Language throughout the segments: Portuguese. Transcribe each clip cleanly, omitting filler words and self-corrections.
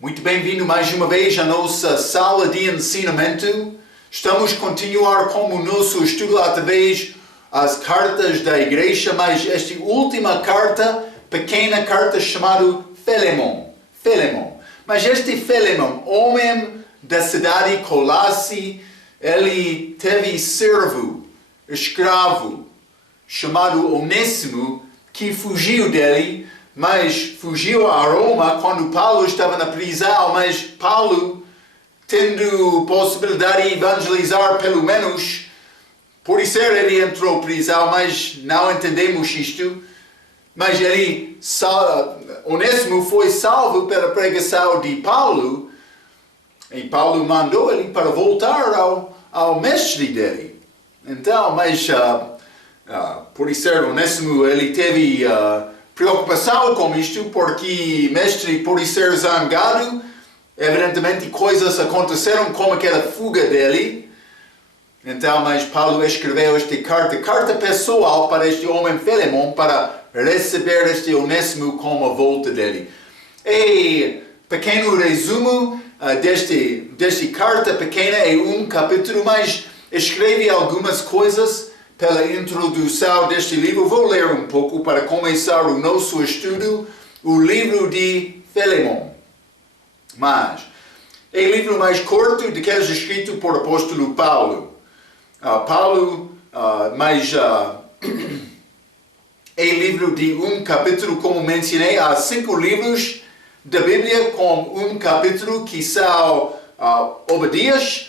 Muito bem-vindo mais uma vez à nossa sala de ensinamento. Estamos a continuar com o nosso estudo através das cartas da igreja, mas esta última carta, pequena carta chamada Filemon. Mas este Filemon, homem da cidade de Colosse, ele teve servo, escravo, chamado Onésimo, que fugiu dele, mas fugiu a Roma quando Paulo estava na prisão, mas Paulo, tendo possibilidade de evangelizar pelo menos, por isso ele entrou na prisão, mas não entendemos isto. Mas Onésimo foi salvo pela pregação de Paulo, e Paulo mandou ele para voltar ao mestre dele. Então, mas por isso Onésimo ele teve preocupação com isto, porque mestre, por ser zangado, evidentemente coisas aconteceram como aquela fuga dele. Então, mas Paulo escreveu esta carta pessoal para este homem Filemon, para receber este Onésimo com a volta dele. E pequeno resumo desta carta pequena é um capítulo, mas escreve algumas coisas pela introdução deste livro. Vou ler um pouco para começar o nosso estudo, o livro de Filemon. Mas é o livro mais curto daqueles escrito por apóstolo Paulo. É livro de um capítulo, como mencionei, há 5 livros da Bíblia com um capítulo que são Obadias,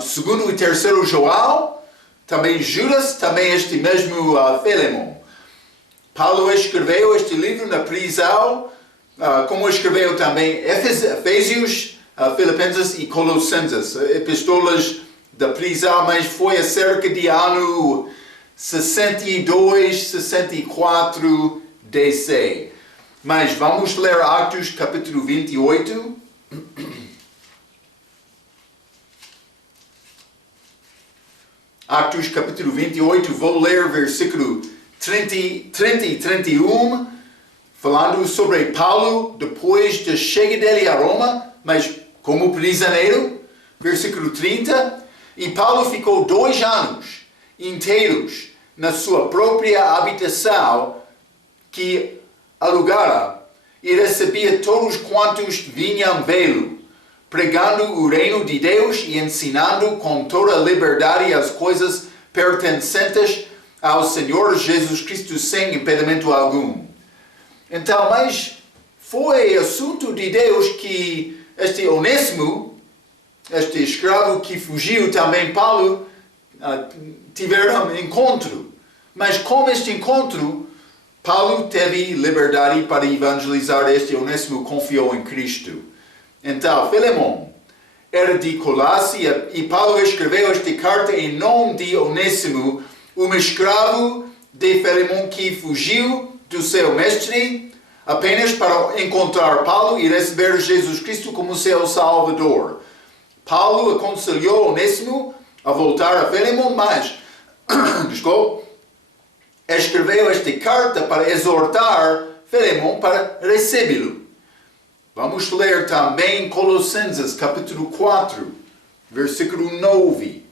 segundo e terceiro João, também Judas, também este mesmo Filemon. Paulo escreveu este livro na prisão, como escreveu também Efésios, Filipenses e Colossenses, epístolas da prisão, mas foi a cerca de ano 62, 64 DC. Mas vamos ler Atos capítulo 28. Atos capítulo 28, vou ler versículo 30 e 31, falando sobre Paulo depois da chegada dele a Roma, mas como prisioneiro. Versículo 30, e Paulo ficou 2 anos inteiros na sua própria habitação que alugara, e recebia todos quantos vinham vê-lo, pregando o reino de Deus e ensinando com toda a liberdade as coisas pertencentes ao Senhor Jesus Cristo sem impedimento algum. Então, mas foi assunto de Deus que este Onésimo, este escravo que fugiu, também Paulo, tiveram encontro. Mas com este encontro, Paulo teve liberdade para evangelizar. Este Onésimo confiou em Cristo. Então, Filemon era de Colosse e Paulo escreveu esta carta em nome de Onésimo, um escravo de Filemon que fugiu do seu mestre apenas para encontrar Paulo e receber Jesus Cristo como seu Salvador. Paulo aconselhou Onésimo a voltar a Filemon, mas escreveu esta carta para exortar Filemon para recebê-lo. Vamos ler também Colossenses capítulo 4, versículo 9.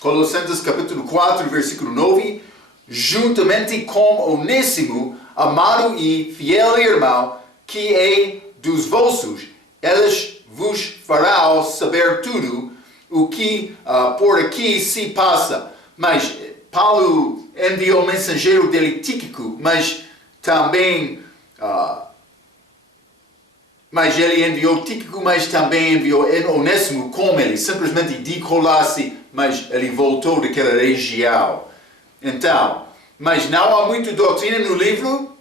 Colossenses capítulo 4, versículo 9. Juntamente com Onésimo, amado e fiel irmão, que é dos vossos, eles vos farão saber tudo o que por aqui se passa. Mas Paulo enviou o mensageiro dele Tíquico, mas também mas ele enviou Tíquico, mas também enviou Onésimo com ele, simplesmente de Colosse, mas ele voltou daquela região. Então, mas não há muita doutrina no livro,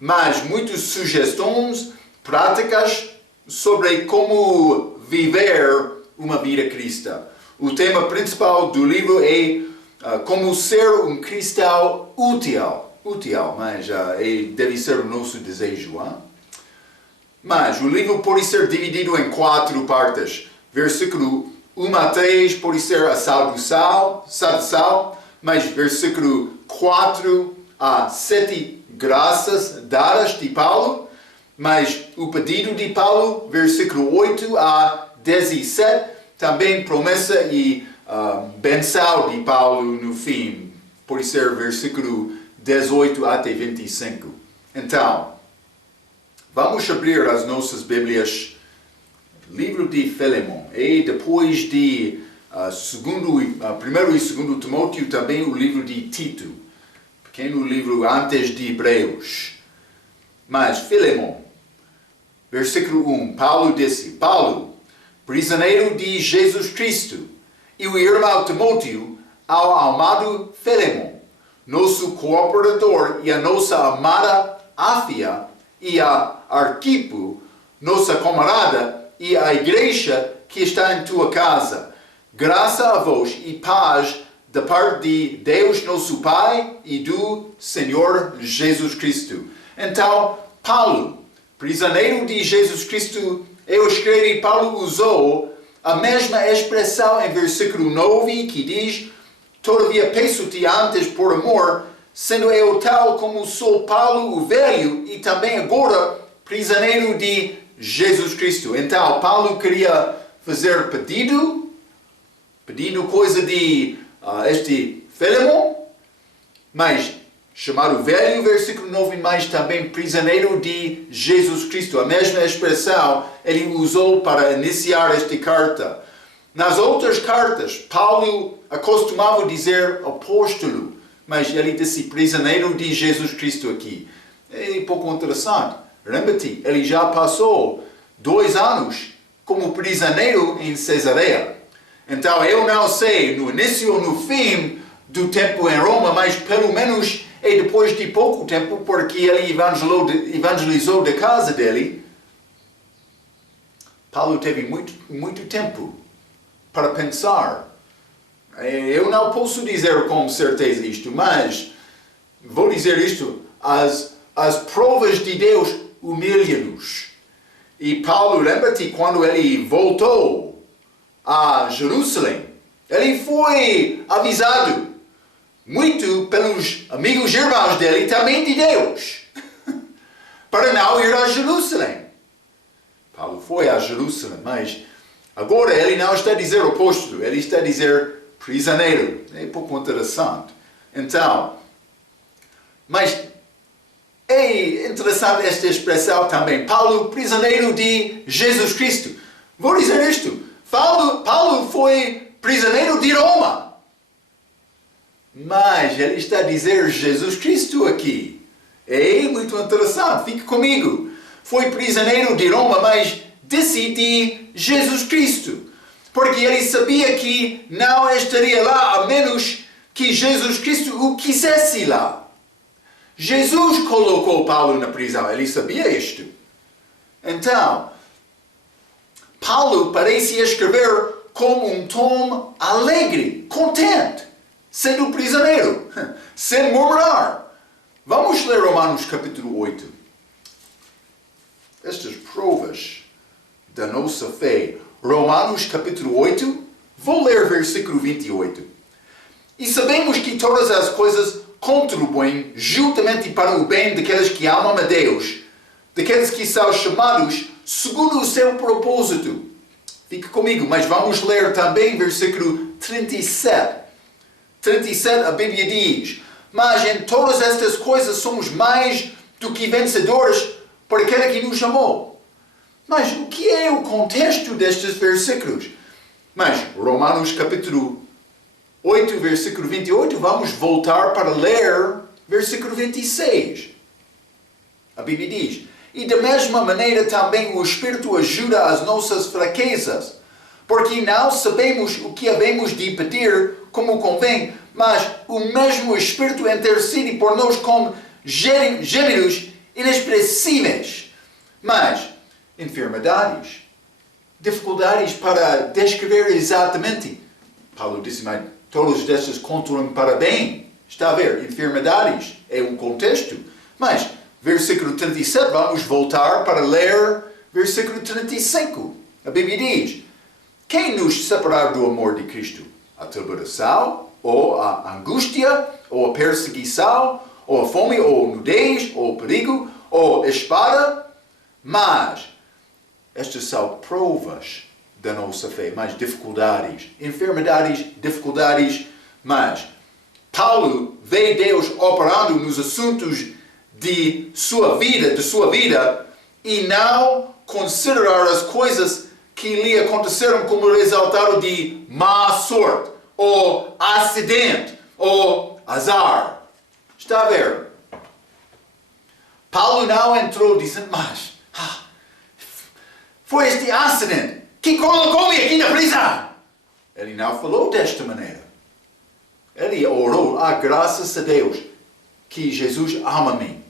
mas muitas sugestões práticas sobre como viver uma vida cristã. O tema principal do livro é como ser um cristão útil, mas deve ser o nosso desejo. Mas o livro pode ser dividido em 4 partes. Versículo 1 a 3 pode ser a saudação, mas versículo 4 a 7 graças dadas de Paulo, Mas o pedido de Paulo, versículo 8 a 17, também promessa e benção de Paulo no fim, por ser versículo 18 até 25. Então, vamos abrir as nossas Bíblias, livro de Filemon, e depois de 1 e 2 Timóteo, também o livro de Tito, pequeno livro antes de Hebreus. Mas Filemon, versículo 1, Paulo disse: Paulo, prisioneiro de Jesus Cristo, e o irmão Timóteo, ao amado Filemon, nosso cooperador, e a nossa amada Áfia, e a Arquipo, nossa camarada, e a igreja que está em tua casa. Graça a vós e paz da parte de Deus nosso Pai e do Senhor Jesus Cristo. Então, Paulo, prisioneiro de Jesus Cristo, eu escrevi, Paulo usou a mesma expressão em versículo 9, que diz: todavia peço-te antes por amor, sendo eu tal como sou Paulo o velho, e também agora prisioneiro de Jesus Cristo. Então, Paulo queria fazer pedindo coisa de este Filemon, mas chamado velho, versículo 9, mas também prisioneiro de Jesus Cristo. A mesma expressão ele usou para iniciar esta carta. Nas outras cartas, Paulo acostumava dizer apóstolo, mas ele disse prisioneiro de Jesus Cristo aqui. É um pouco interessante. Lembra-te, ele já passou 2 anos como prisioneiro em Cesareia. Então, eu não sei no início ou no fim do tempo em Roma, mas pelo menos é depois de pouco tempo, porque ele evangelizou da casa dele. Paulo teve muito tempo para pensar. Eu não posso dizer com certeza isto, mas vou dizer isto: as provas de Deus humilham-nos. E Paulo, lembra-te, quando ele voltou a Jerusalém, ele foi avisado muito pelos amigos e irmãos dele, também de Deus, para não ir a Jerusalém. Paulo foi a Jerusalém, mas agora ele não está a dizer apóstolo, ele está a dizer prisioneiro. É um pouco interessante. Então, mas é interessante esta expressão também. Paulo, prisioneiro de Jesus Cristo. Vou dizer isto. Paulo foi prisioneiro de Roma. Mas ele está a dizer Jesus Cristo aqui. É muito interessante. Fique comigo. Foi prisioneiro de Roma, mas disse de Jesus Cristo. Porque ele sabia que não estaria lá a menos que Jesus Cristo o quisesse lá. Jesus colocou Paulo na prisão. Ele sabia isto. Então, Paulo parece escrever com um tom alegre, contente, sendo prisioneiro, sem murmurar. Vamos ler Romanos capítulo 8. Estas provas da nossa fé. Romanos capítulo 8, vou ler versículo 28. E sabemos que todas as coisas contribuem juntamente para o bem daqueles que amam a Deus, daqueles que são chamados segundo o seu propósito. Fique comigo, mas vamos ler também versículo 37. 37 a Bíblia diz: mas em todas estas coisas somos mais do que vencedores por aquele que nos chamou. Mas o que é o contexto destes versículos? Mas Romanos capítulo 8, versículo 28, vamos voltar para ler versículo 26. A Bíblia diz: e da mesma maneira também o Espírito ajuda as nossas fraquezas, porque não sabemos o que havemos de pedir como convém, mas o mesmo Espírito intercede por nós com gemidos inexpressíveis. Mas enfermidades, dificuldades para descrever exatamente. Paulo disse, mas todos destes contribuem para bem. Está a ver? Enfermidades é um contexto. Mas, versículo 37, vamos voltar para ler versículo 35. A Bíblia diz: quem nos separar do amor de Cristo? A tribulação, ou a angústia, ou a perseguição, ou a fome, ou a nudez, ou o perigo, ou a espada? Mas estas são provas da nossa fé, mais dificuldades, enfermidades, dificuldades, mas Paulo vê Deus operando nos assuntos de sua vida, e não considerar as coisas que lhe aconteceram como resultado de má sorte, ou acidente, ou azar. Está a ver? Paulo não entrou dizendo, mas foi este acidente que colocou-me aqui na prisão. Ele não falou desta maneira. Ele orou, graças a Deus, que Jesus ama-me.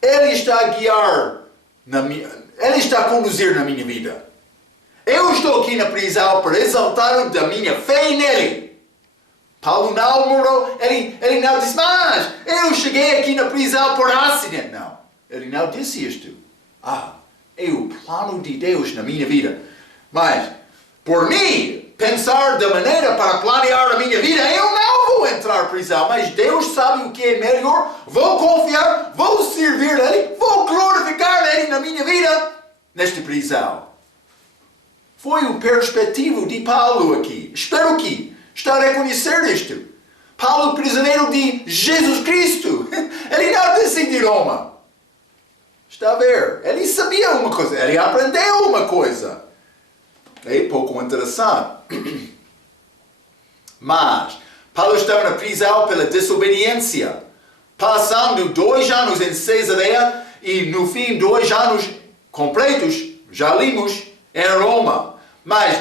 Ele está a guiar, Ele está a conduzir na minha vida. Eu estou aqui na prisão para exaltar da minha fé nele. Paulo não morou, ele não disse, mas eu cheguei aqui na prisão por acidente. Não, ele não disse isto. É o plano de Deus na minha vida. Mas, por mim, pensar da maneira para planear a minha vida, eu não vou entrar em prisão. Mas Deus sabe o que é melhor. Vou confiar, vou servir a Ele, vou glorificar a Ele na minha vida, nesta prisão. Foi o perspectivo de Paulo aqui. Espero que está a reconhecer isto. Paulo, prisioneiro de Jesus Cristo. Ele não decidiu de Roma. Está a ver? Ele sabia uma coisa. Ele aprendeu uma coisa. É pouco interessante. Mas Paulo estava na prisão pela desobediência. Passando 2 anos em Cesareia e no fim 2 anos completos, já limos, em Roma. Mas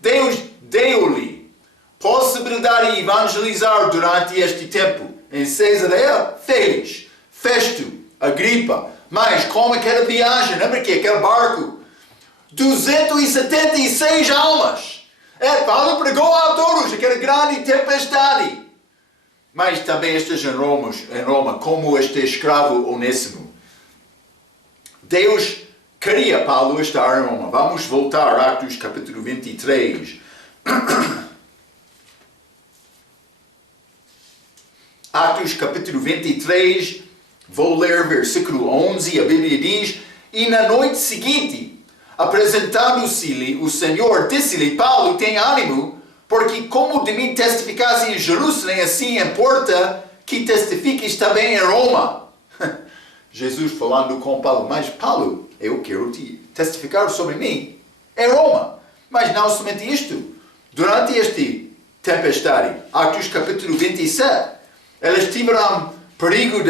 Deus deu-lhe possibilidade de evangelizar durante este tempo. Em Cesareia, fez. Festo, Agripa. Mas como aquela viagem, lembra que aquele barco? 276 almas. Paulo pregou a todos, aquela grande tempestade. Mas também estas em Roma, como este escravo Onésimo. Deus queria Paulo estar em Roma. Vamos voltar a Atos capítulo 23. Atos capítulo 23, vou ler versículo 11, a Bíblia diz, e na noite seguinte, apresentando-se-lhe o Senhor, disse-lhe, Paulo, tem ânimo, porque como de mim testificaste em Jerusalém, assim importa que testifiques também em Roma. Jesus falando com Paulo, mas Paulo, eu quero te testificar sobre mim em Roma. Mas não somente isto. Durante este tempestade, Atos capítulo 27, eles tiveram perigo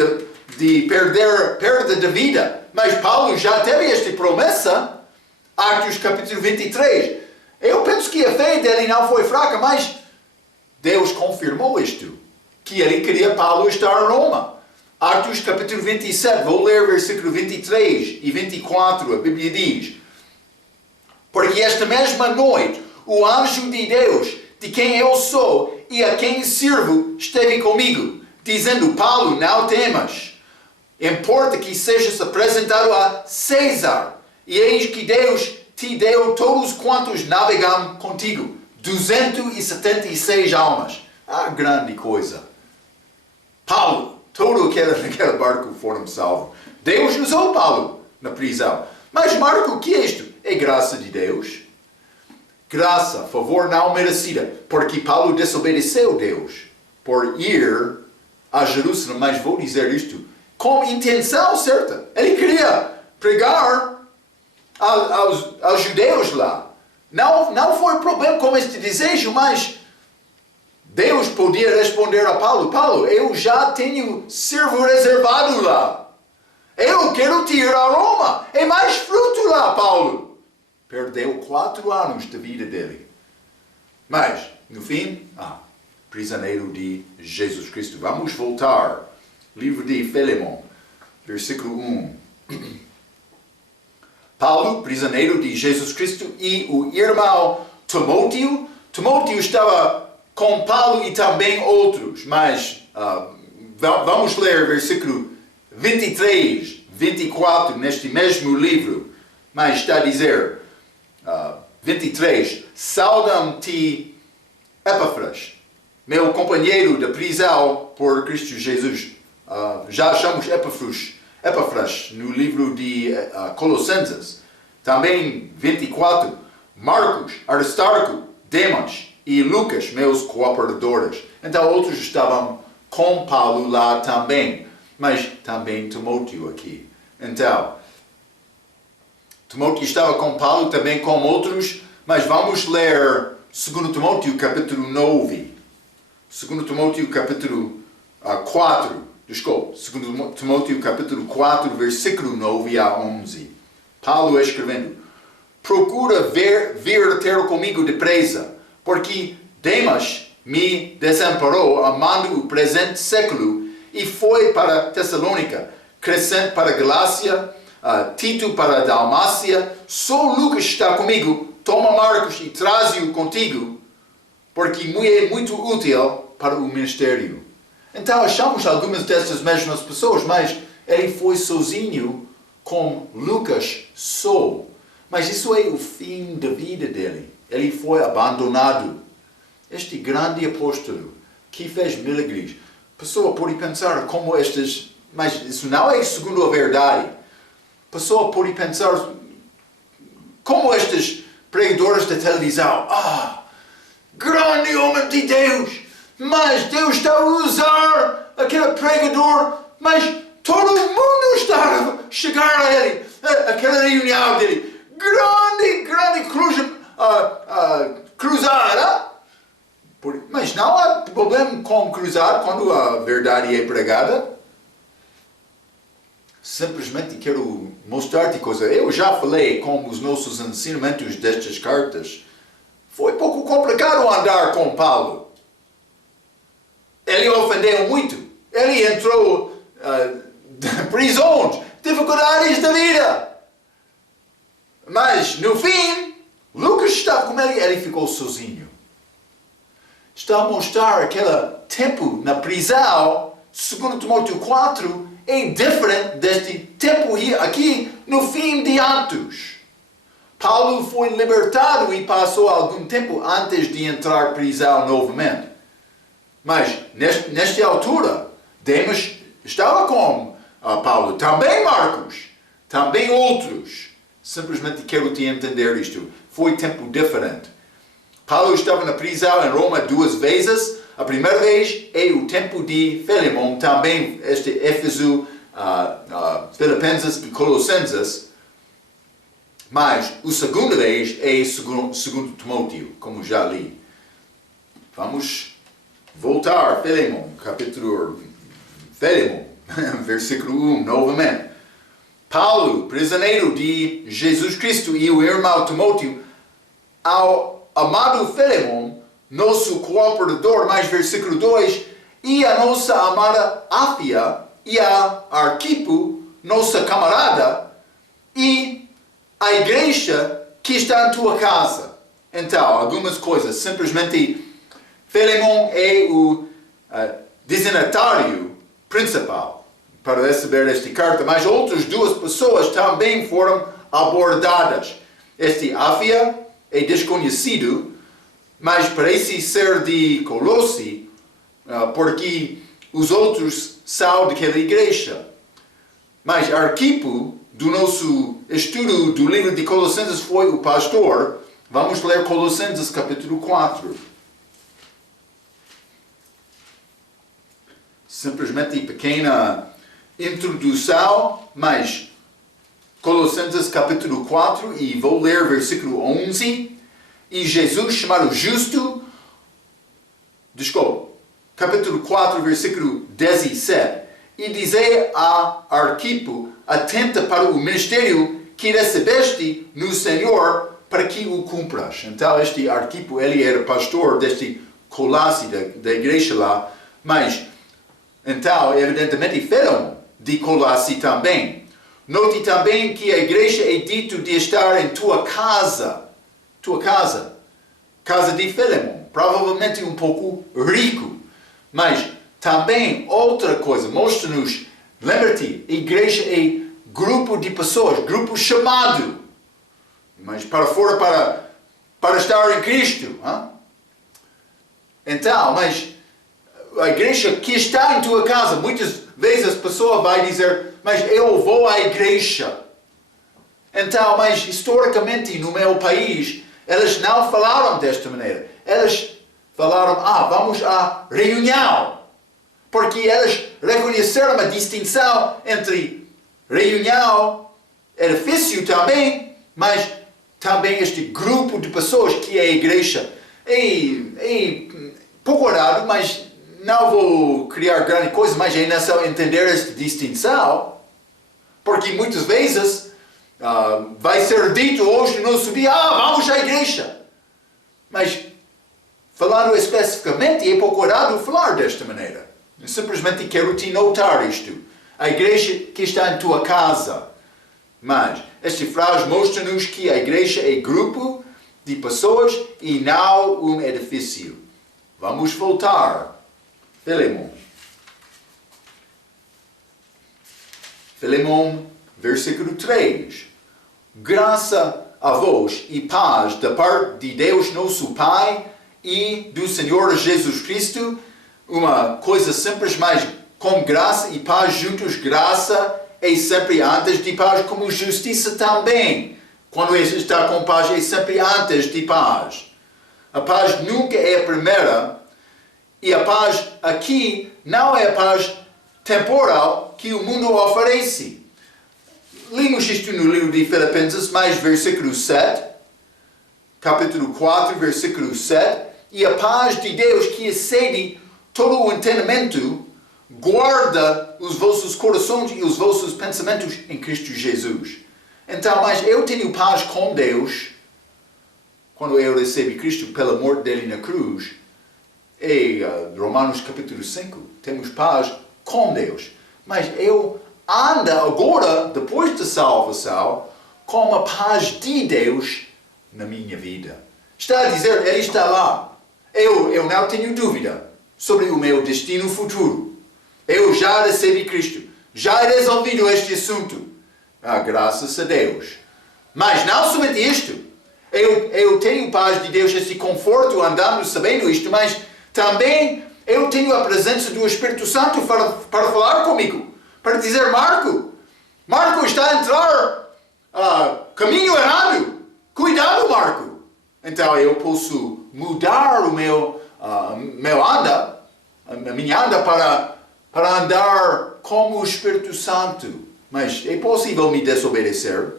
de perda de vida. Mas Paulo já teve esta promessa, Atos capítulo 23. Eu penso que a fé dele não foi fraca, mas Deus confirmou isto, que ele queria Paulo estar em Roma. Atos capítulo 27, vou ler versículo 23 e 24, a Bíblia diz, porque esta mesma noite, o anjo de Deus, de quem eu sou e a quem sirvo, esteve comigo, dizendo, Paulo, não temas, importa que sejas apresentado a César, e eis que Deus te deu todos quantos navegam contigo, 276 almas. Grande coisa. Paulo, todo aquele barco foram salvos. Deus usou Paulo na prisão. Mas Marco, o que é isto? É graça de Deus. Graça, favor não merecida. Porque Paulo desobedeceu Deus por ir a Jerusalém. Mas vou dizer isto com intenção certa. Ele queria pregar aos judeus lá. Não foi problema com este desejo, mas Deus podia responder a Paulo, Paulo, eu já tenho servo reservado lá. Eu quero te ir a Roma. É mais fruto lá, Paulo. Perdeu 4 anos da vida dele. Mas, no fim, prisioneiro de Jesus Cristo. Vamos voltar. Livro de Filemon, versículo 1. Paulo, prisioneiro de Jesus Cristo, e o irmão Timóteo. Timóteo estava com Paulo e também outros, mas vamos ler versículo 23, 24, neste mesmo livro, mas está a dizer, 23, saudam-te Epáfras, meu companheiro de prisão por Cristo Jesus. Já chamamos Epáfras Epáfras, no livro de Colossenses. Também 24, Marcos, Aristarco, Demas e Lucas, meus cooperadores. Então outros estavam com Paulo lá também, mas também Timóteo aqui. Então, Timóteo estava com Paulo, também com outros, mas vamos ler 2 Timóteo capítulo 9. 2 Timóteo capítulo 4, desculpa, 2 Timóteo capítulo 4, versículo 9 a 11. Paulo escrevendo: procura vir ter comigo depressa, porque Demas me desamparou amando o presente século e foi para Tessalônica, Crescente para Galácia, Tito para a Dalmácia. Só Lucas está comigo. Toma Marcos e traze-o contigo, porque é muito útil para o ministério. Então achamos algumas dessas mesmas pessoas, mas ele foi sozinho com Lucas só. Mas isso é o fim da vida dele. Ele foi abandonado. Este grande apóstolo que fez milagres. A pessoa pode pensar como estes, mas isso não é segundo a verdade. A pessoa pode pensar como estes pregadores da televisão. Grande homem de Deus, mas Deus está a usar aquele pregador, mas todo mundo está a chegar a ele, aquela reunião dele. Grande cruzada. Mas não há problema com cruzar quando a verdade é pregada. Simplesmente quero mostrar-te coisa. Eu já falei como os nossos ensinamentos destas cartas. Foi pouco complicado andar com Paulo. Ele ofendeu muito. Ele entrou em prisões, dificuldades da vida. Mas no fim, Lucas estava com ele e ele ficou sozinho. Está a mostrar aquele tempo na prisão, 2 Timóteo 4, é diferente deste tempo aqui no fim de Atos. Paulo foi libertado e passou algum tempo antes de entrar em prisão novamente. Mas nesta altura, Demas estava com Paulo, também Marcos, também outros. Simplesmente quero te entender isto. Foi tempo diferente. Paulo estava na prisão em Roma 2 vezes. A primeira vez é o tempo de Filemon, também este Éfeso, Filipenses e Colossenses. Mas a segunda vez é 2 Timóteo, como já li. Vamos voltar, Filemon, versículo 1, novamente. Paulo, prisioneiro de Jesus Cristo, e o irmão Timóteo, ao amado Filemon, nosso cooperador, mais versículo 2, e a nossa amada Áfia, e a Arquipo, nossa camarada, e a igreja que está em tua casa. Então, algumas coisas. Simplesmente, Filemon é o destinatário principal para receber esta carta, mas outras duas pessoas também foram abordadas. Este Áfia é desconhecido, mas parece ser de Colosse, porque os outros são daquela igreja. Mas Arquipo, do nosso estudo do livro de Colossenses, foi o pastor. Vamos ler Colossenses capítulo 4. Simplesmente pequena introdução, mas Colossenses capítulo 4, e vou ler versículo 11. E Jesus, chamado justo, capítulo 4, versículo 17. E dizei a Arquipo, atenta para o ministério que recebeste no Senhor, para que o cumpras. Então este Arquipo, ele era pastor deste Colosse, da igreja lá, mas então, evidentemente, Filemon de Colosse também. Note também que a igreja é dito de estar em tua casa, casa de Filemon, provavelmente um pouco rico, mas também outra coisa, mostra-nos, lembra-te, igreja é grupo de pessoas, grupo chamado, mas para fora para estar em Cristo. Hein? Então, mas a igreja que está em tua casa, muitas vezes a pessoa vai dizer, mas eu vou à igreja. Então, mas historicamente no meu país, eles não falaram desta maneira. Eles falaram, vamos à reunião. Porque eles reconheceram a distinção entre reunião, edifício também, mas também este grupo de pessoas que é a igreja. Pouco raro, mas não vou criar grande coisa, mas é necessário entender esta distinção, porque muitas vezes vai ser dito hoje no nosso dia, vamos à igreja. Mas, falando especificamente, é pouco raro falar desta maneira. Eu simplesmente quero te notar isto. A igreja que está em tua casa. Mas, esta frase mostra-nos que a igreja é grupo de pessoas e não um edifício. Vamos voltar. Filemon, versículo 3. Graça a vós e paz da parte de Deus nosso Pai e do Senhor Jesus Cristo. Uma coisa simples, mas com graça e paz juntos. Graça é sempre antes de paz, como justiça também. Quando está com paz, é sempre antes de paz. A paz nunca é a primeira. E a paz aqui não é a paz temporal que o mundo oferece. Lemos isto no livro de Filipenses, mais versículo 7. Capítulo 4, versículo 7. E a paz de Deus que excede todo o entendimento, guarda os vossos corações e os vossos pensamentos em Cristo Jesus. Então, mas eu tenho paz com Deus quando eu recebi Cristo pela morte dele na cruz. E Romanos capítulo 5, temos paz com Deus. Mas eu ando agora, depois da salvação, com a paz de Deus na minha vida. Está a dizer, ele está lá. Eu não tenho dúvida sobre o meu destino futuro. Eu já recebi Cristo. Já resolvido este assunto. Graças a Deus. Mas não somente isto. Eu tenho paz de Deus, esse conforto, andando sabendo isto, mas também eu tenho a presença do Espírito Santo para falar comigo. Para dizer, Marco está a entrar caminho errado. Cuidado, Marco. Então eu posso mudar o meu anda, a minha anda para andar como o Espírito Santo. Mas é possível me desobedecer.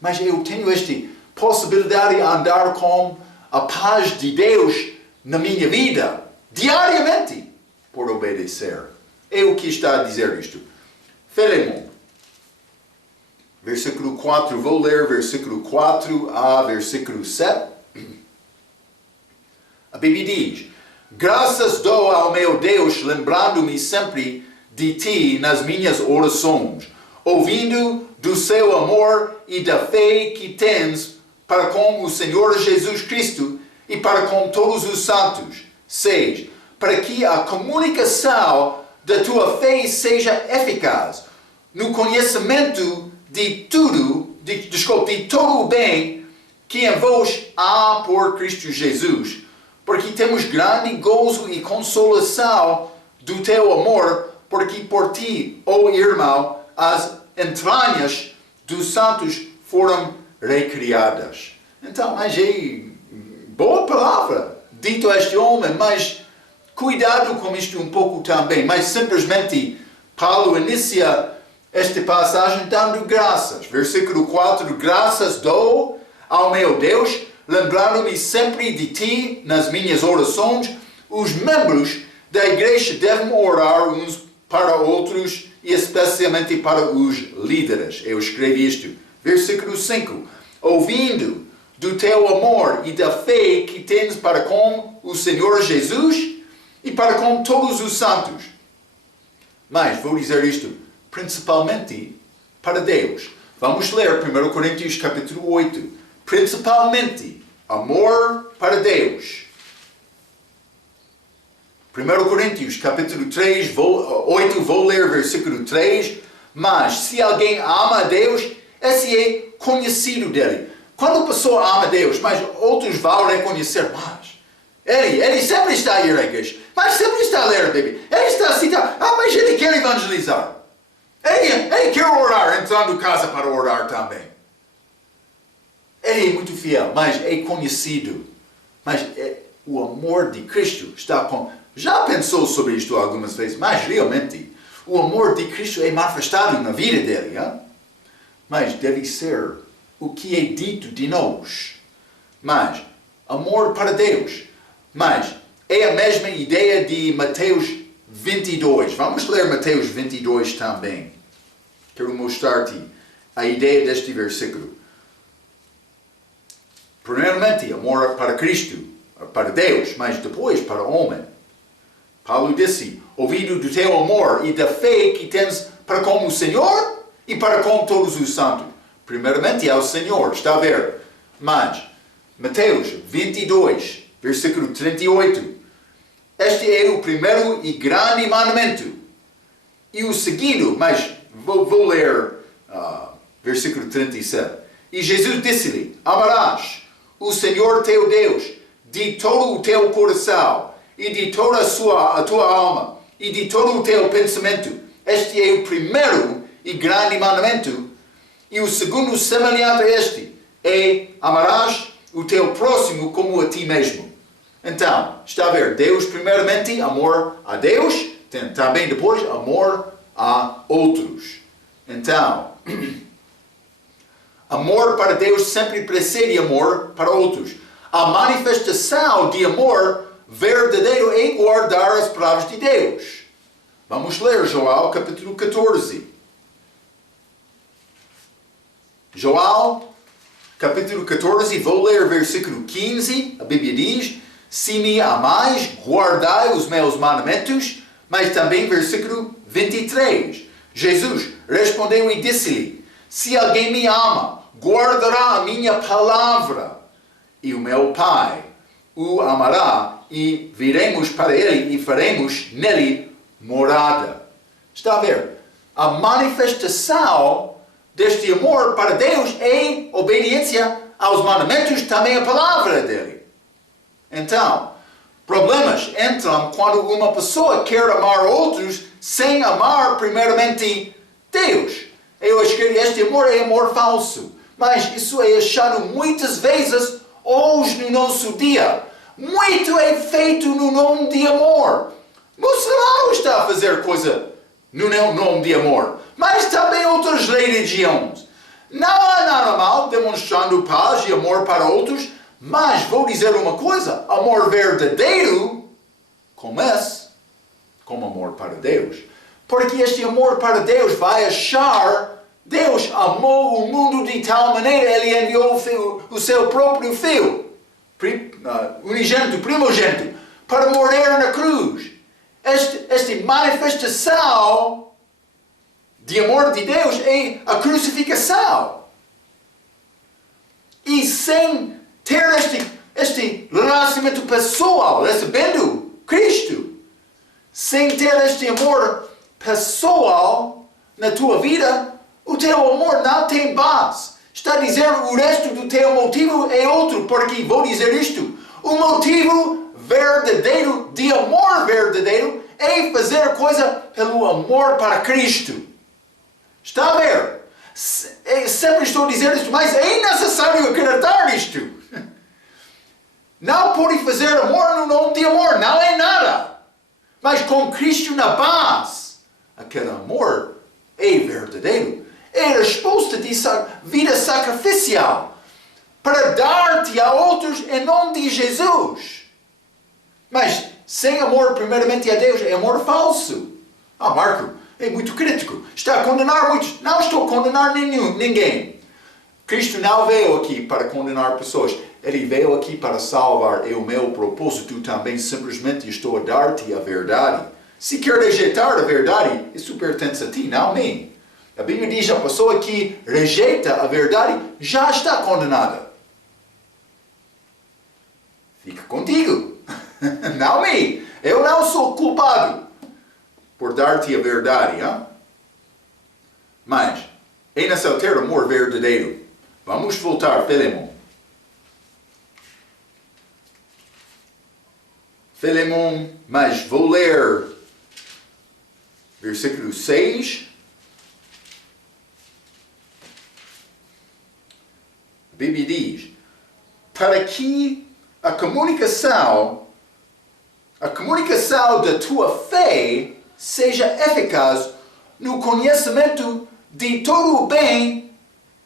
Mas eu tenho esta possibilidade de andar com a paz de Deus na minha vida, diariamente, por obedecer. É o que está a dizer isto. Filemon, versículo 4, vou ler versículo 4 a versículo 7. A Bíblia diz, graças dou ao meu Deus, lembrando-me sempre de ti nas minhas orações, ouvindo do seu amor e da fé que tens para com o Senhor Jesus Cristo e para com todos os santos. 6. Para que a comunicação da tua fé seja eficaz no conhecimento de todo o bem que em vós há por Cristo Jesus, porque temos grande gozo e consolação do teu amor, porque por ti, ó irmão, as entranhas dos santos foram recriadas. Então, mas é boa palavra dito a este homem, mas cuidado com isto um pouco também. Mas simplesmente Paulo inicia esta passagem dando graças. Versículo 4, graças dou ao meu Deus, lembrando-me sempre de ti nas minhas orações. Os membros da igreja devem orar uns para outros e especialmente para os líderes. Eu escrevi isto. Versículo 5, ouvindo do teu amor e da fé que tens para com o Senhor Jesus e para com todos os santos. Mas vou dizer isto, principalmente para Deus. Vamos ler 1 Coríntios capítulo 8. Principalmente, amor para Deus. 1 Coríntios capítulo 8, vou ler versículo 3. Mas se alguém ama a Deus, esse é conhecido dele. Quando a pessoa ama a Deus, mas outros vão reconhecer, mas ele sempre está a ir à igreja, mas sempre está a ler a Bíblia, ele está a citar, mas ele quer evangelizar. Ei, quero orar, entrando em casa para orar também. Ele é muito fiel, mas é conhecido. Mas o amor de Cristo está com... Já pensou sobre isto algumas vezes, mas realmente o amor de Cristo é manifestado na vida dele. Hein? Mas deve ser o que é dito de nós. Mas amor para Deus. Mas é a mesma ideia de Mateus 22. Vamos ler Mateus 22 também. Quero mostrar-te a ideia deste versículo. Primeiramente, amor para Cristo, para Deus, mas depois para o homem. Paulo disse, ouvido do teu amor e da fé que tens para com o Senhor e para com todos os santos. Primeiramente ao Senhor, está a ver? Mas, Mateus 22, versículo 38. Este é o primeiro e grande mandamento. E o segundo, mas vou ler versículo 37. E Jesus disse-lhe, amarás o Senhor teu Deus de todo o teu coração e de toda a tua alma e de todo o teu pensamento. Este é o primeiro e grande mandamento. E o segundo, semelhante a este, é amarás o teu próximo como a ti mesmo. Então, está a ver, Deus primeiramente, amor a Deus, também depois amor a outros. Então, amor para Deus sempre precede amor para outros. A manifestação de amor verdadeiro é guardar as palavras de Deus. Vamos ler João capítulo 14. João capítulo 14, vou ler versículo 15. A Bíblia diz, se me amais, guardai os meus mandamentos. Mas também versículo 23. Jesus respondeu e disse-lhe, se alguém me ama, guardará a minha palavra, e o meu Pai o amará, e viremos para ele e faremos nele morada. Está a ver? A manifestação deste amor para Deus é obediência aos mandamentos, também a palavra dele. Então, problemas entram quando uma pessoa quer amar outros sem amar primeiramente Deus. Eu escrevi, este amor é amor falso. Mas isso é achado muitas vezes hoje no nosso dia. Muito é feito no nome de amor. Muçulmano está a fazer coisa no nome de amor. Mas também outras religiões. Não há nada mal demonstrando paz e amor para outros. Mas vou dizer uma coisa. Amor verdadeiro começa com amor para Deus. Porque este amor para Deus vai achar... Deus amou o mundo de tal maneira, Ele enviou o seu próprio Filho, unigênito, primogênito, para morrer na cruz. Esta manifestação de amor de Deus é a crucificação. E sem ter este relacionamento pessoal, recebendo Cristo, sem ter este amor pessoal na tua vida, o teu amor não tem base. Está a dizer o resto do teu motivo é outro, porque vou dizer isto. O motivo verdadeiro de amor verdadeiro é fazer coisa pelo amor para Cristo. Está a ver? Sempre estou a dizer isto, mas é necessário acreditar nisto. Não pode fazer amor no nome de amor, não é nada. Mas com Cristo na base, aquele amor é verdadeiro. É a resposta de vida sacrificial para dar-te a outros em nome de Jesus. Mas sem amor primeiramente a Deus é amor falso. Marco é muito crítico. Está a condenar muitos. Não estou a condenar ninguém. Cristo não veio aqui para condenar pessoas. Ele veio aqui para salvar. É o meu propósito também. Simplesmente estou a dar-te a verdade. Se quer rejeitar a verdade, isso pertence a ti, não a mim. A Bíblia diz que a pessoa que rejeita a verdade já está condenada. Fica contigo. Não a mim. Eu não sou culpado por dar-te a verdade. Hein? Mas é necessário ter amor verdadeiro. Vamos voltar a Filemon. Filemon, mas vou ler versículo 6 Bíblia diz, para que a comunicação da tua fé seja eficaz no conhecimento de todo o bem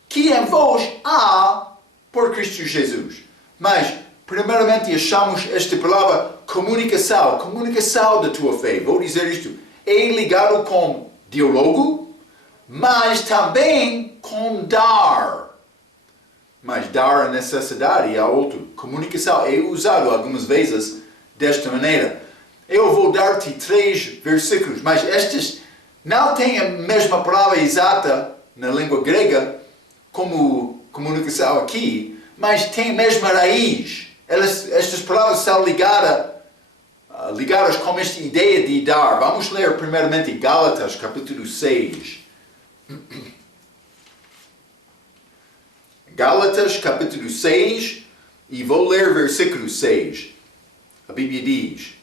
que em vós há por Cristo Jesus. Mas, primeiramente, achamos esta palavra comunicação da tua fé. Vou dizer isto. É ligado com diálogo, mas também com dar. Mas dar a necessidade a outro. Comunicação é usado algumas vezes desta maneira. Eu vou dar-te 3 versículos, mas estes não têm a mesma palavra exata na língua grega como comunicação aqui, mas têm a mesma raiz. Estas palavras são ligadas com esta ideia de dar. Vamos ler primeiramente Gálatas, capítulo 6. Gálatas, capítulo 6, e vou ler versículo 6. A Bíblia diz,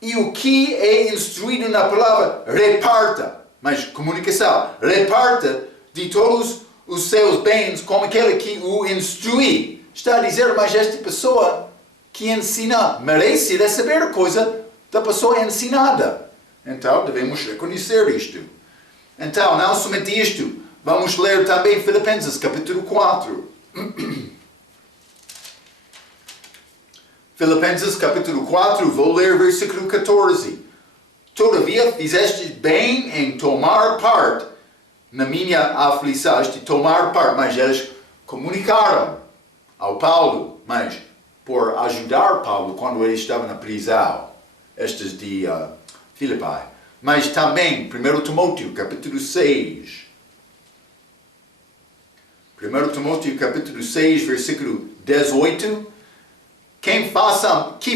e o que é instruído na palavra, reparta, mas comunicação, reparta de todos os seus bens como aquele que o instrui. Está a dizer, mas esta pessoa que ensina merece receber a coisa da pessoa ensinada. Então, devemos reconhecer isto. Então, não somente isto, vamos ler também Filipenses, capítulo 4. Filipenses, capítulo 4, vou ler versículo 14. Todavia, fizeste bem em tomar parte na minha aflição, tomar parte, mas eles comunicaram ao Paulo, mas por ajudar Paulo quando ele estava na prisão, estes de Filipai. Mas também, 1 Timóteo, capítulo 6. 1 Timóteo, capítulo 6, versículo 18. Que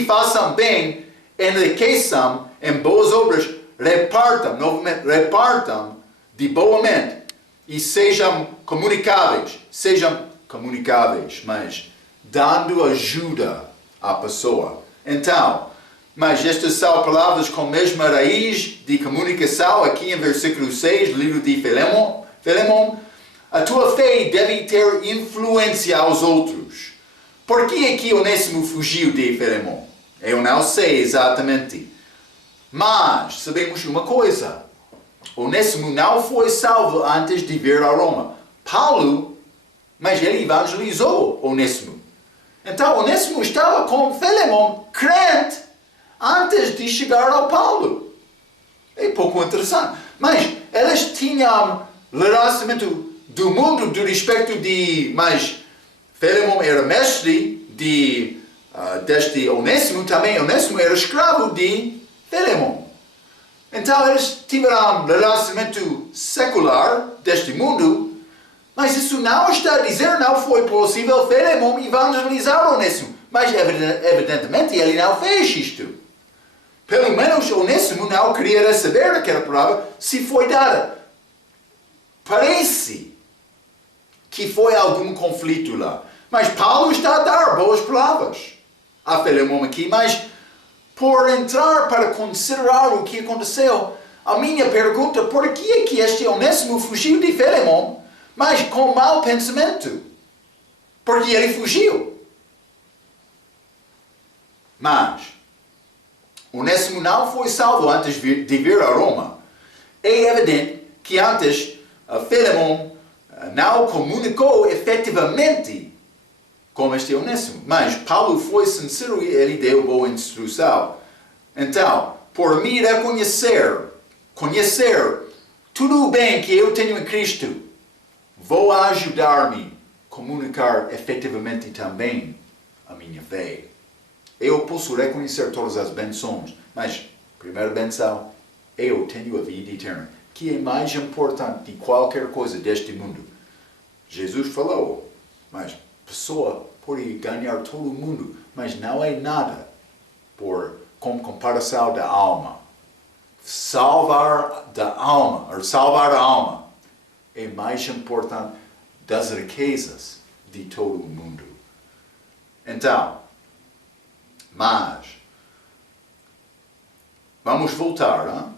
façam bem, enriqueçam em boas obras, repartam de boa mente e sejam comunicáveis, mas dando ajuda à pessoa. Então, mas estas são palavras com a mesma raiz de comunicação, aqui em versículo 6, livro de Filemon. A tua fé deve ter influência aos outros. Por que é que Onésimo fugiu de Filemon? Eu não sei exatamente. Mas sabemos uma coisa. Onésimo não foi salvo antes de vir a Roma. Paulo, mas ele evangelizou Onésimo. Então Onésimo estava com Filemon, crente, antes de chegar ao Paulo. É pouco interessante. Mas eles tinham relacionamento do mundo do respeito de... Mas Filemon era mestre deste Onésimo, também Onésimo era escravo de Filemon. Então eles tiveram relacionamento secular deste mundo, mas isso não está a dizer não foi possível Filemon evangelizar Onésimo. Mas evidentemente ele não fez isto. Pelo menos Onésimo não queria receber aquela palavra se foi dada. Parece que foi algum conflito lá. Mas Paulo está a dar boas palavras a Filemon aqui, mas por entrar para considerar o que aconteceu, a minha pergunta, por que é que este Onésimo fugiu de Filemon, mas com mau pensamento? Porque ele fugiu. Mas Onésimo não foi salvo antes de vir a Roma. É evidente que antes Filemon não comunicou efetivamente com este Onésimo. Mas Paulo foi sincero e ele deu boa instrução. Então, por me conhecer tudo o bem que eu tenho em Cristo, vou ajudar-me a comunicar efetivamente também a minha fé. Eu posso reconhecer todas as bênçãos, mas, primeira benção, eu tenho a vida eterna, que é mais importante de qualquer coisa deste mundo. Jesus falou, mas pessoa pode ganhar todo o mundo, mas não é nada com comparação da alma. Salvar a alma é mais importante das riquezas de todo o mundo. Então, mas vamos voltar, hein?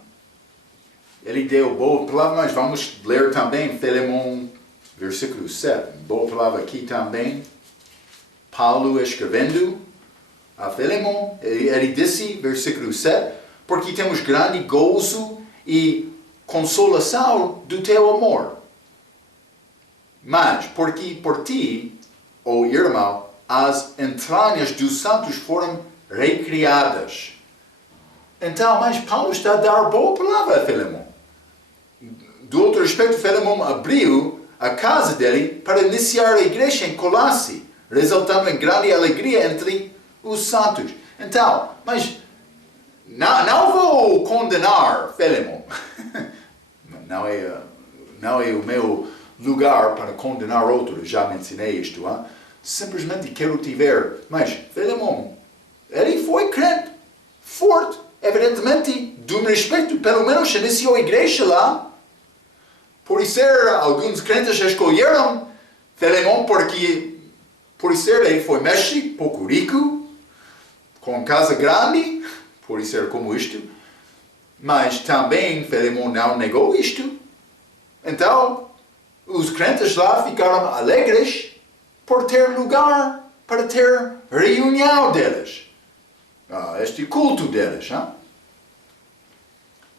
Ele deu boa palavra, mas vamos ler também Filemon versículo 7. Boa palavra aqui também. Paulo escrevendo a Filemon, ele disse, versículo 7, porque temos grande gozo e consolação do teu amor. Mas, porque por ti, ó irmão, as entranhas dos santos foram recriadas. Então, mas Paulo está a dar boa palavra a Filemon. Do outro aspecto, Filemon abriu a casa dele para iniciar a igreja em Colosse, resultando em grande alegria entre os santos. Então, mas não vou condenar Filemon. Não é o meu lugar para condenar outros, já mencionei isto. Hein? Simplesmente quero te ver. Mas Filemon, ele foi crente, forte, evidentemente, do respeito, pelo menos iniciou a igreja lá. Por ser, alguns crentes escolheram Filemon porque, por ser, ele foi mestre, pouco rico, com casa grande, por ser como isto. Mas também Filemon não negou isto. Então, os crentes lá ficaram alegres por ter lugar para ter reunião deles. Este culto deles. Hein?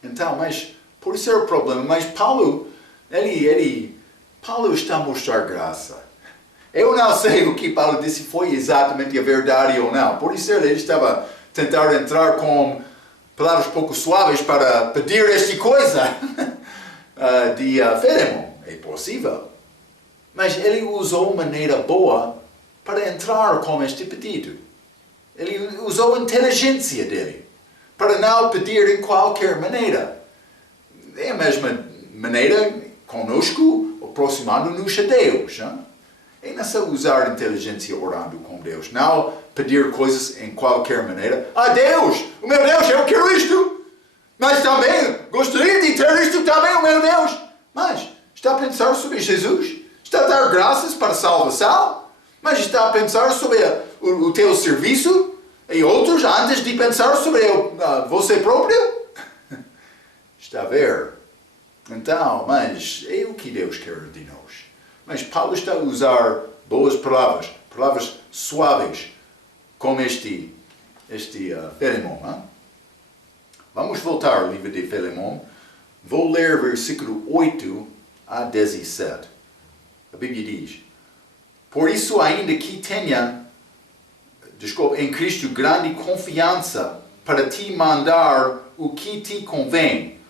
Então, mas por ser o problema, mas Paulo está a mostrar graça. Eu não sei o que Paulo disse foi exatamente a verdade ou não. Por isso ele estava a tentar entrar com palavras pouco suaves para pedir esta coisa de Filemon. É possível. Mas ele usou maneira boa para entrar com este pedido. Ele usou a inteligência dele para não pedir em qualquer maneira. É a mesma maneira conosco, aproximando-nos a Deus. Hein? É não só usar a inteligência orando com Deus, não pedir coisas em qualquer maneira. Deus, o meu Deus, eu quero isto, mas também gostaria de ter isto também, o meu Deus. Mas está a pensar sobre Jesus? Está a dar graças para a salvação? Mas está a pensar sobre o teu serviço e outros antes de pensar sobre você próprio? Está a ver? Então, mas é o que Deus quer de nós. Mas Paulo está a usar boas palavras, palavras suaves, como este Filemon. Hein? Vamos voltar ao livro de Filemon. Vou ler versículo 8 a 17. A Bíblia diz: por isso, ainda que tenha, em Cristo, grande confiança para te mandar o que te convém,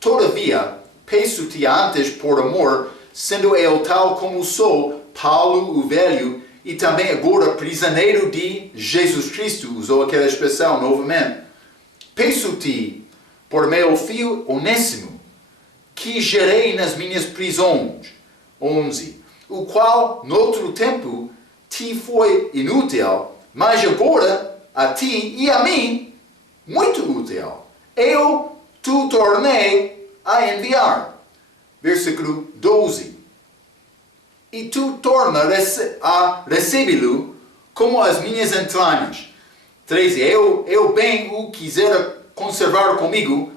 todavia, peço-te antes por amor, sendo eu tal como sou, Paulo o velho, e também agora prisioneiro de Jesus Cristo, usou aquela expressão novamente, peço-te por meu filho Onésimo, que gerei nas minhas prisões, 11, o qual, noutro tempo, te foi inútil, mas agora, a ti e a mim, muito útil. Eu te tornei a enviar. Versículo 12. E tu torna a recebê-lo como as minhas entranhas. 13. Eu bem o quisera conservar comigo,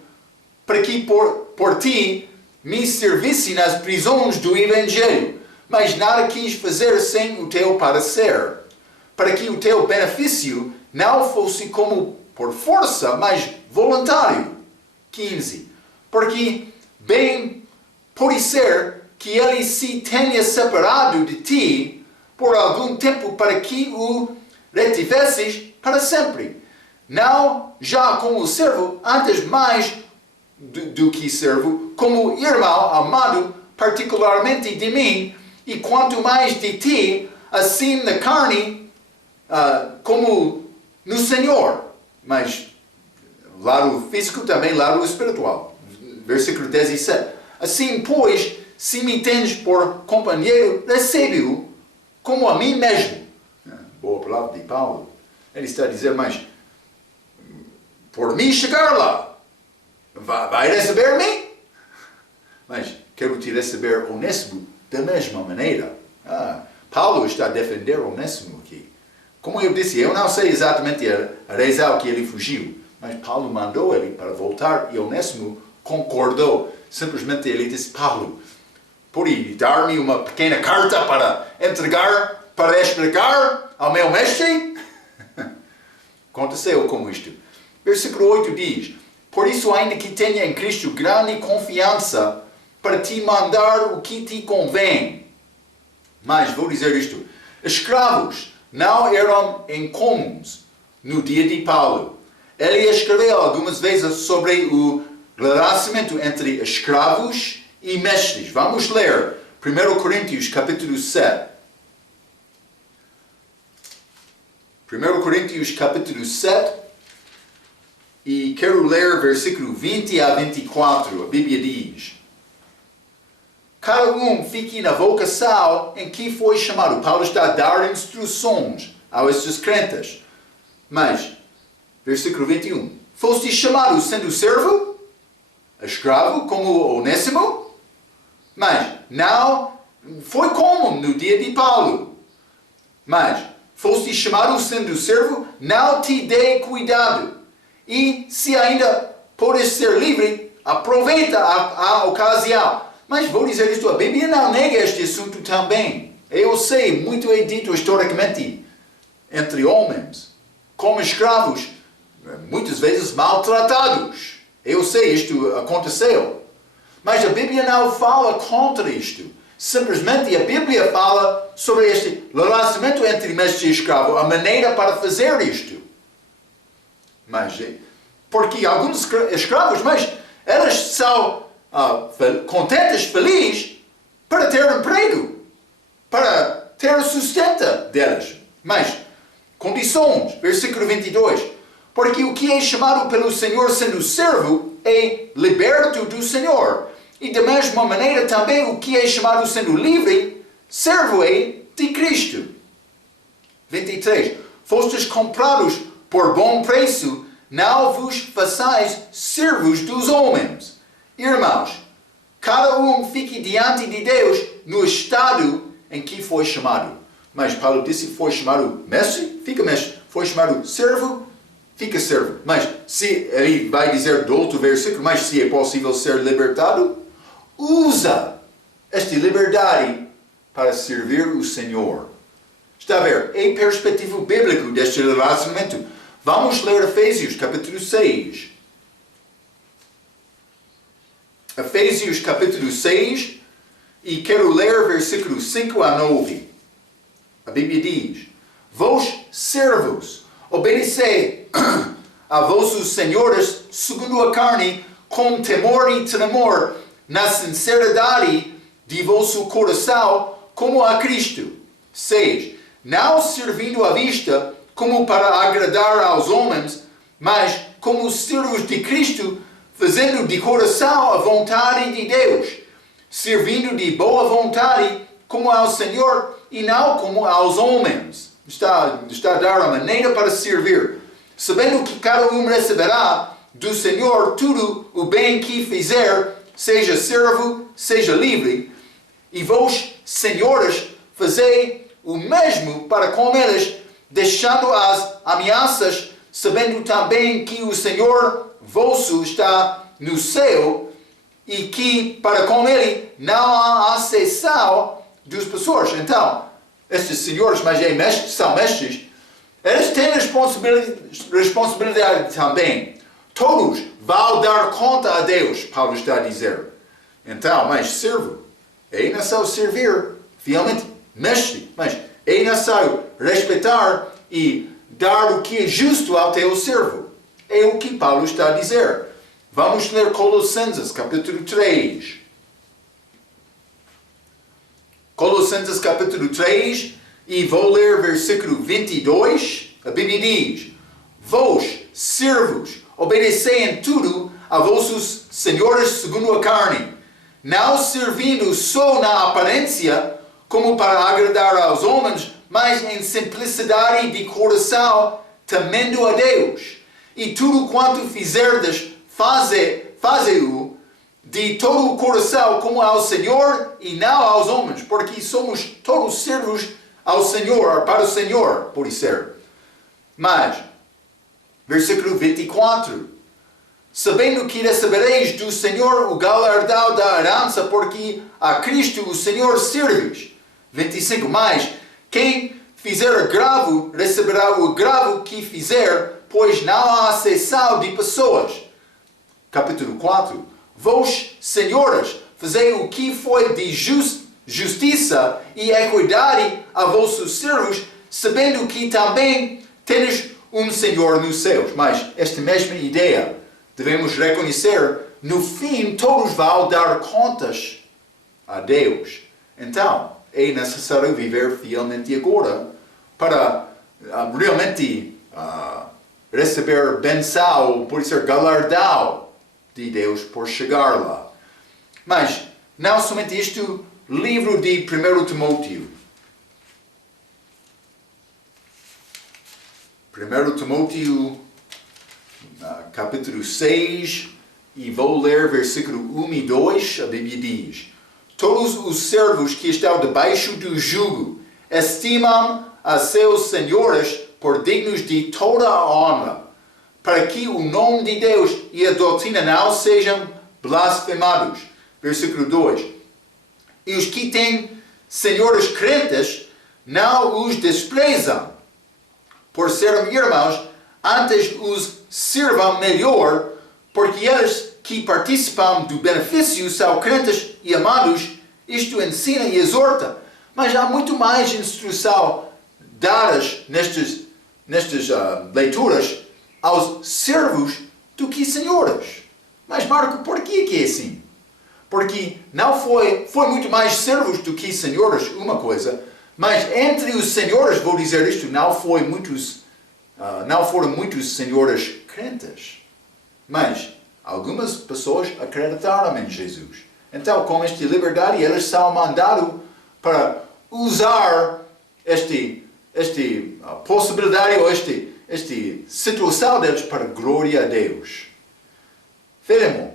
para que por ti me servisse nas prisões do Evangelho, mas nada quis fazer sem o teu parecer, para que o teu benefício não fosse como por força, mas voluntário. 15. Porque bem pode ser que ele se tenha separado de ti por algum tempo para que o retivesses para sempre. Não já como servo, antes mais do que servo, como irmão amado particularmente de mim, e quanto mais de ti, assim na carne, como no Senhor. Mas lado físico também, lado espiritual. Versículo 17. Assim, pois, se me tens por companheiro, recebe-o como a mim mesmo. Boa palavra de Paulo. Ele está a dizer, mas por mim chegar lá, vai receber-me? Mas quero te receber Onésimo da mesma maneira. Paulo está a defender Onésimo aqui. Como eu disse, eu não sei exatamente a razão que ele fugiu, mas Paulo mandou ele para voltar e Onésimo concordou. Simplesmente ele disse, Paulo, pode dar-me uma pequena carta para entregar, para explicar ao meu mestre? Aconteceu com isto. Versículo 8 diz: por isso, ainda que tenha em Cristo grande confiança para te mandar o que te convém. Mas, vou dizer isto, escravos não eram incomuns no dia de Paulo. Ele escreveu algumas vezes sobre o relacionamento entre escravos e mestres. Vamos ler 1 Coríntios capítulo 7. 1 Coríntios capítulo 7. E quero ler versículo 20 a 24. A Bíblia diz: cada um fique na vocação em que foi chamado. Paulo está a dar instruções a estes crentes. Mas, versículo 21. Foste chamado sendo servo, escravo, como Onésimo? Mas não foi como no dia de Paulo. Mas, foste chamado sendo servo, não te dê cuidado. E se ainda podes ser livre, aproveita a ocasião. Mas vou dizer isto, a Bíblia não nega este assunto também. Eu sei, muito é dito historicamente, entre homens, como escravos, muitas vezes maltratados. Eu sei, isto aconteceu. Mas a Bíblia não fala contra isto. Simplesmente a Bíblia fala sobre este relacionamento entre mestre e escravo, a maneira para fazer isto. Mas, porque alguns escravos, mas eles são contentes, felizes, para ter emprego, para ter sustento deles. Mas, condições, versículo 22. Porque o que é chamado pelo Senhor sendo servo é liberto do Senhor. E da mesma maneira também o que é chamado sendo livre, servo é de Cristo. 23. Fostes comprados por bom preço, não vos façais servos dos homens. Irmãos, cada um fique diante de Deus no estado em que foi chamado. Mas Paulo disse que foi chamado mestre, fica mestre. Foi chamado servo, fica servo. Mas se ele vai dizer do outro versículo, mas se é possível ser libertado, usa esta liberdade para servir o Senhor. Está a ver? É a perspectiva bíblica deste relacionamento. Vamos ler Efésios capítulo 6. Efésios capítulo 6 e quero ler versículos 5 a 9. A Bíblia diz: vós servos, obedecei a vossos senhores segundo a carne, com temor e tremor, na sinceridade de vosso coração, como a Cristo. 6. Não servindo à vista, como para agradar aos homens, mas como servos de Cristo, fazendo de coração a vontade de Deus, servindo de boa vontade como ao Senhor e não como aos homens. Está a dar a maneira para servir, sabendo que cada um receberá do Senhor tudo o bem que fizer, seja servo, seja livre. E vós, senhores, fazei o mesmo para com eles, deixando as ameaças, sabendo também que o Senhor vosso está no céu e que para com ele não há acessão dos pessoas. Então, estes senhores, mas são mestres, eles têm responsabilidade também. Todos vão dar conta a Deus, Paulo está a dizer. Então, mas servo, é necessário servir fielmente, mestre, mas é necessário respeitar e dar o que é justo ao teu servo. É o que Paulo está a dizer. Vamos ler Colossenses, capítulo 3. Colossenses, capítulo 3, e vou ler versículo 22. A Bíblia diz: vós, servos, obedecei em tudo a vossos senhores segundo a carne, não servindo só na aparência, como para agradar aos homens, mas em simplicidade de coração, temendo a Deus. E tudo quanto fizerdes, faze-o de todo o coração como ao Senhor e não aos homens, porque somos todos servos ao Senhor, para o Senhor, por ser. Mas, versículo 24, sabendo que recebereis do Senhor o galardão da herança, porque a Cristo o Senhor serves. 25. Mas quem fizer agravo, receberá o agravo que fizer, pois não há acessão de pessoas. Capítulo 4. Vós, senhoras, fazei o que foi de justiça e equidade a vossos servos, sabendo que também tendes um Senhor nos céus. Mas esta mesma ideia devemos reconhecer, no fim todos vão dar contas a Deus. Então, é necessário viver fielmente agora para realmente receber benção, por ser galardão de Deus por chegar lá. Mas, não somente isto, livro de 1 Timóteo. 1 Timóteo, capítulo 6, e vou ler versículo 1 e 2, a Bíblia diz: todos os servos que estão debaixo do jugo estimam a seus senhores por dignos de toda a honra, para que o nome de Deus e a doutrina não sejam blasfemados. Versículo 2. E os que têm senhores crentes não os desprezam por serem irmãos, antes os sirvam melhor, porque eles que participam do benefício são crentes e amados. Isto ensina e exorta. Mas há muito mais instrução dadas nestas leituras aos servos do que senhores. Mas Marco, por que é assim? Porque não foi muito mais servos do que senhores, uma coisa, mas entre os senhores, vou dizer isto, não foram muitos senhores crentes. Mas algumas pessoas acreditaram em Jesus. Então, com esta liberdade, eles são mandados para usar esta possibilidade ou esta situação deles para a glória a Deus. Filemon,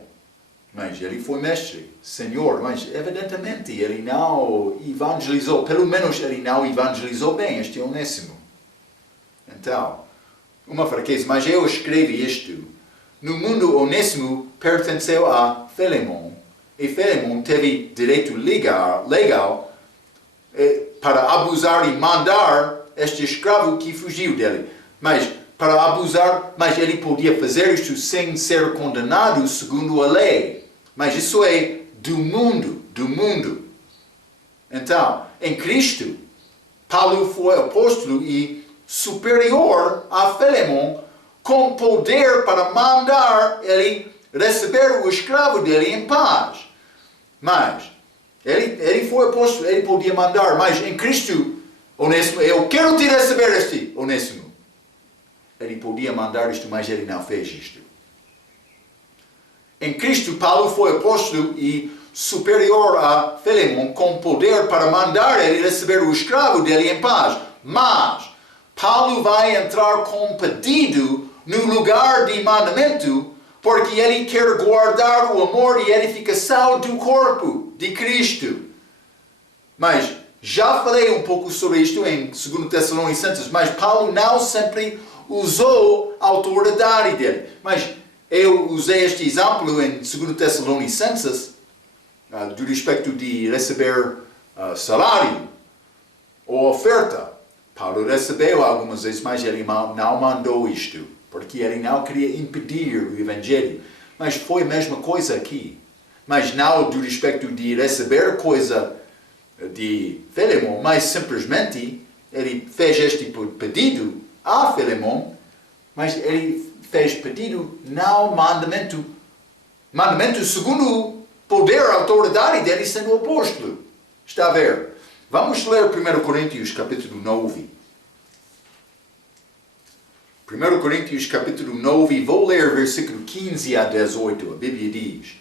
mas ele foi mestre, senhor, mas evidentemente ele não evangelizou, pelo menos ele não evangelizou bem este Onésimo. Então, uma fraqueza, mas eu escrevi isto. No mundo, Onésimo pertenceu a Filemon, e Filemon teve direito legal para abusar e mandar este escravo que fugiu dele. Mas para abusar, mas ele podia fazer isto sem ser condenado segundo a lei. Mas isso é do mundo. Então, em Cristo, Paulo foi apóstolo e superior a Filemon, com poder para mandar ele receber o escravo dele em paz. Mas ele foi apóstolo, ele podia mandar, mas em Cristo, Onésimo, eu quero te receber este Onésimo. Ele podia mandar isto, mas ele não fez isto. Em Cristo, Paulo foi apóstolo e superior a Filemon, com poder para mandar ele receber o escravo dele em paz. Mas Paulo vai entrar com pedido no lugar de mandamento, porque ele quer guardar o amor e edificação do corpo de Cristo. Mas já falei um pouco sobre isto em 2 Tessalonicenses, mas Paulo não sempre usou a autoridade dele. Mas eu usei este exemplo em 2 Tessalonicenses, do respeito de receber salário ou oferta. Paulo recebeu algumas vezes, mas ele não mandou isto, porque ele não queria impedir o Evangelho. Mas foi a mesma coisa aqui. Mas não do respeito de receber coisa de Filemon, mas simplesmente ele fez este pedido a Filemon, mas ele fez pedido, não mandamento. Mandamento segundo o poder, a autoridade dele sendo apóstolo. Está a ver? Vamos ler 1 Coríntios capítulo 9. 1 Coríntios capítulo 9, vou ler versículo 15 a 18, a Bíblia diz: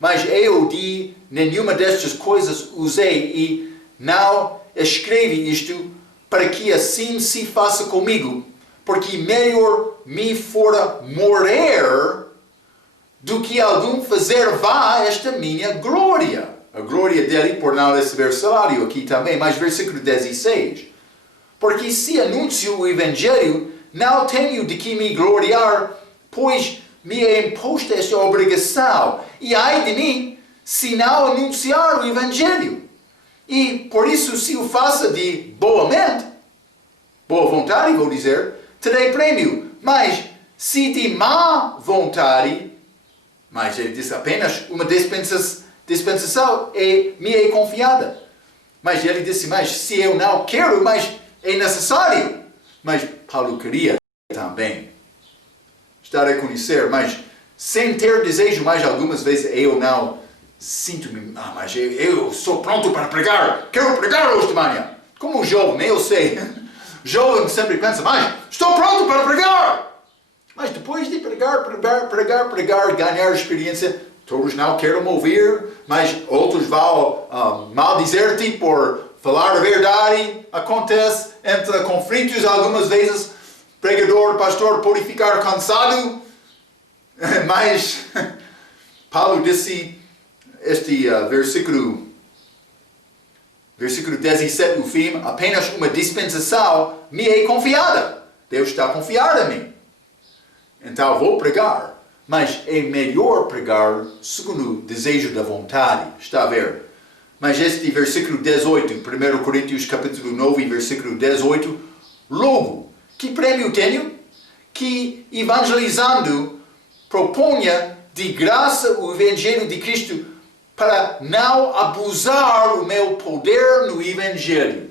mas eu de nenhuma destas coisas usei e não escrevi isto, para que assim se faça comigo, porque melhor me fora morrer do que algum fazer vá esta minha glória. A glória dele por não receber salário aqui também, mas versículo 16. Porque se anuncio o Evangelho, não tenho de que me gloriar, pois me é imposta esta obrigação, e ai de mim, se não anunciar o Evangelho. E por isso, se o faça de boa mente, boa vontade, vou dizer, terei prêmio. Mas se de má vontade, mas ele diz apenas uma dispensação me é confiada. Mas ele disse, mas se eu não quero, mas é necessário. Mas Paulo queria também estar a conhecer, mas sem ter desejo, mas algumas vezes eu não sinto-me, mas eu sou pronto para pregar, quero pregar hoje de manhã. Como jovem, eu sei, jovem sempre pensa, mas estou pronto para pregar. Mas depois de pregar, ganhar experiência, todos não querem ouvir, mas outros vão maldizer-te por falar a verdade. Acontece entre conflitos, algumas vezes pregador, pastor pode ficar cansado, mas Paulo disse, este versículo 17, o fim, apenas uma dispensação me é confiada. Deus está confiado em mim. Então vou pregar, mas é melhor pregar segundo o desejo da vontade. Está a ver? Mas este versículo 18, 1 Coríntios capítulo 9, versículo 18, logo, que prêmio tenho? Que evangelizando proponha de graça o Evangelho de Cristo para não abusar o meu poder no Evangelho.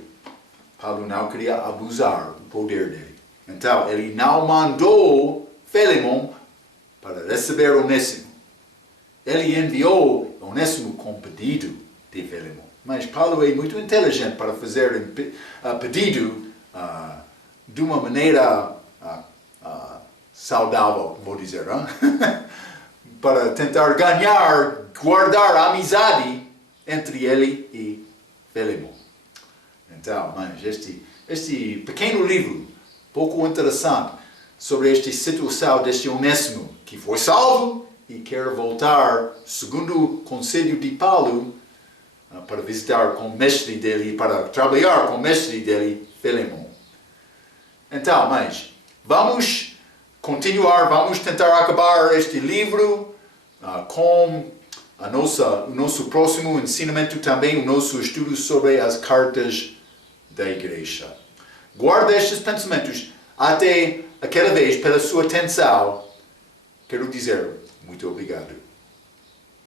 Paulo não queria abusar do poder dele. Então, ele não mandou Filemon para receber Onésimo. Ele enviou Onésimo com pedido de Filemon. Mas Paulo é muito inteligente para fazer pedido de uma maneira saudável, vou dizer, para tentar guardar a amizade entre ele e Filemon. Então, mas este pequeno livro, pouco interessante, sobre esta situação deste Onésimo, que foi salvo e quer voltar, segundo o conselho de Paulo, para visitar com o mestre dele, para trabalhar com o mestre dele, Filemon. Então, mas vamos continuar, vamos tentar acabar este livro com o nosso próximo ensinamento também, o nosso estudo sobre as cartas da igreja. Guarda estes pensamentos até aquela vez pela sua atenção. Quero dizer muito obrigado.